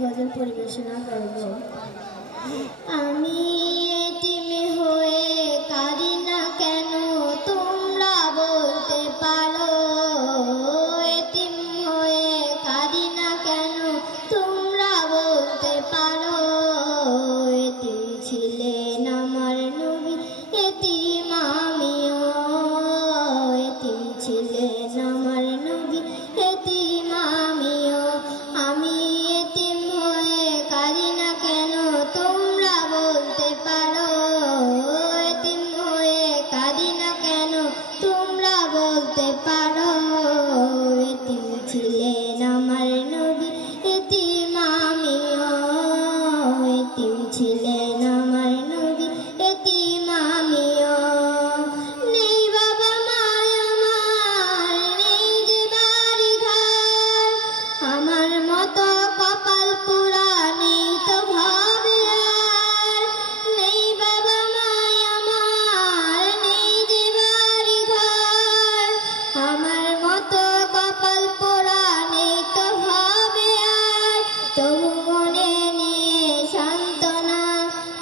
গজল পরিবেশনা করব। আমি এতিম হয়ে কাঁদি না কেন, তোমরা বলতে পারো। এতিম হয়ে কাঁদি না কেন, তোমরা বলতে পারো। এতিম ছিলেন আমার নবী, এতিম আমিও। এতিম ছিলেন আমার নবী, এতিম আমিও। আমি এতিম হয়ে কাঁদি না কেন, তোমরা বলতে পারো। এতিম হয়ে কাঁদি না কেন, তোমরা বলতে পারো। এতিম ছিলেন আমার নবী, এতিম আমিও। এতিম ছিলেন আমার নবী, এতিম আমিও। নেই বাবা মায় আমার, নেই যে বাড়ি ঘর, আমার মতো কপাল পোড়া নেই তো ভাবে আর। নেই বাবা মায় আমার, নেই যে বাড়ি ঘর, আমার মতো কপাল পোড়া নেই তো ভাবে আর। তবু মনে নিয়ে সান্ত্বনা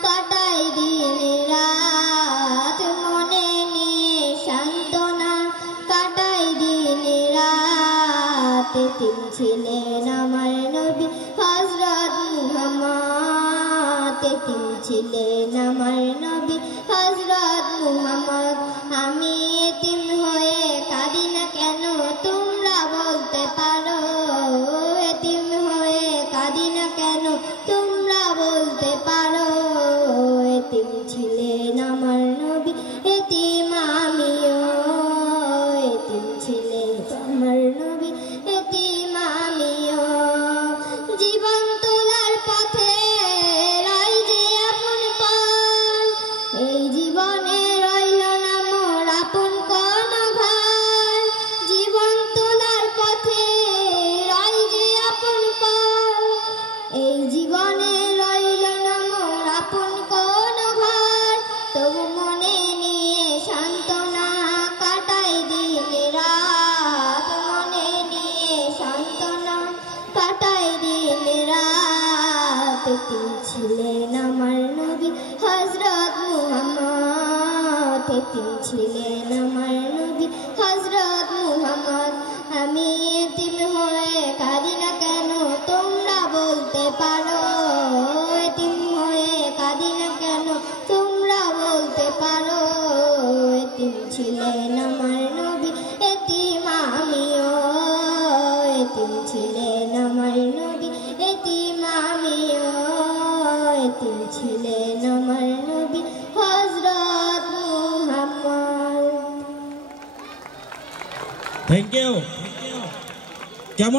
কাটাই দিন রাত, মনে নিয়ে সান্ত্বনা কাটাই দিন রাত। এতিম ছিলেন আমার নবী হযরত মুহাম্মদ, এতিম ছিলেন আমার নবী হযরত মুহাম্মদ। আমি এতিম হয়ে কাঁদি না কেন, তোমরা বলতে পারো। এতিম হয়ে কাঁদি না কেন, তোমরা বলতে পারো। এতিম ছিলেন আমার নবী, এতিম আমিও। এতিম ছিলেন আমার নবী, এতিম আমিও। জীবন তোলার পথে রয় যে আপন পর, এই জীবনে রইল না মোর আপন কোন ঘর। জীবন তোলার পথে রয় যে আপন পর, এই জীবনে রইল না মোর আপন কোন ঘর। তবু মনে নিয়ে সান্ত্বনা কাটাই দিন রাত, মনে নিয়ে সান্ত্বনা কাটাই দিন রাত। এতিম ছিলেন আমার নবী হযরত মুহাম্মদ, এতিম ছিলেন আমার নবী হযরত মুহাম্মদ। আমি এতিম হয়ে কাঁদি না কেন, তোমরা বলতে পারো। এতিম হয়ে কাঁদি না কেন, তোমরা বলতে পারো। এতিম ছিলেন আমার নবী, এতিম আমিও। এতিম ছিলেন আমার নবী, এতিম আমিও। এতিম ছিলেন আমার নবী হযরত মুহাম্মদ। Thank you. কেমন